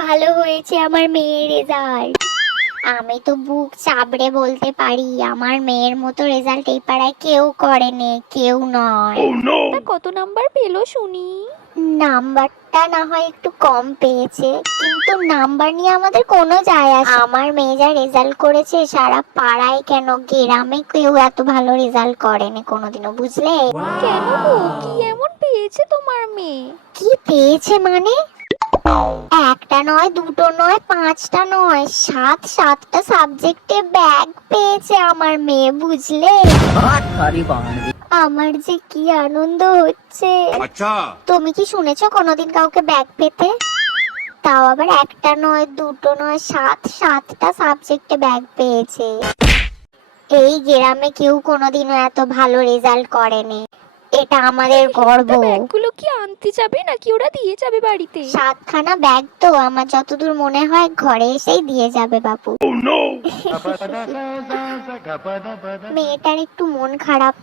ভালো হয়েছে আমার মেয়ের রেজাল্ট। আমি তো বুক চাপড়ে বলতে পারি আমার মেয়ের মতো রেজাল্ট এই পাড়ায় কেউ করেনি, কেউ নয়। তা কত নাম্বার পেলো শুনি? নাম্বারটা না হয় একটু কম পেয়েছে, কিন্তু নাম্বার নিয়ে আমাদের কোনো যায় আসে না। আমার মেয়ে যা রেজাল্ট করেছে সারা পাড়ায় কেন গ্রামে কেউ এত ভালো রেজাল্ট করেনি কোনোদিনও, বুঝলে? কেন গো, কি এমন পেয়েছে তোমার মেয়ে? কি পেয়েছে মানে? একটা নয়, দুটো নয়, পাঁচটা নয়, সাতটা সাবজেক্টে ব্যাগ পেয়েছে আমার মেয়ে, বুঝলে? আমার যে কি আনন্দ হচ্ছে। তুমি কি শুনেছো কোনোদিন কাউকে ব্যাগ পেতে? তাও আবার একটা নয়, দুটো নয়, সাতটা সাবজেক্টে ব্যাগ পেয়েছে। এই গ্রামে কেউ কোনোদিনও এত ভালো রেজাল্ট করেনি, এটা আমাদের গর্ব। ব্যাগগুলো কি আনতে যাবে নাকি ওরা দিয়ে যাবে বাড়িতে? 7খানা ব্যাগ তো আমার যতদূর মনে হয় ঘরে এসেই দিয়ে যাবে বাপু। মেয়েটার একটু মন খারাপ।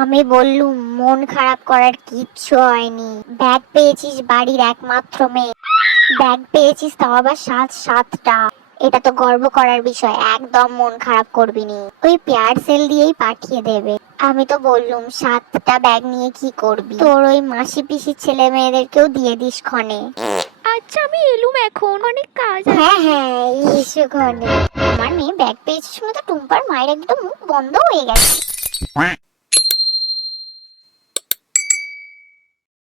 আমি বললুম মন খারাপ করার কিচ্ছু হয়নি, ব্যাগ পেয়েছিস, বাড়ির একমাত্র মেয়ে, ব্যাগ পেয়েছিস তাও আবার সাতটা, এটা তো গর্ব করার বিষয়, একদম মন খারাপ করবি নি, ওই পার্সেল দিয়েই পাঠিয়ে দেবে। আমি তো বললুম 7টা ব্যাগ নিয়ে কি করবি, তোর ওই মাসি পিসির ছেলে মেয়েদেরকেও দিয়ে দিস ক্ষণে। আচ্ছা আমি এলুম, এখন অনেক কাজ আছে। হ্যাঁ, এসো ঘরে। আমার মেয়ে ব্যাগ পেয়েছে শুনে তো টুম্পার মায়ের একদম মুখ বন্ধ হয়ে গেছে।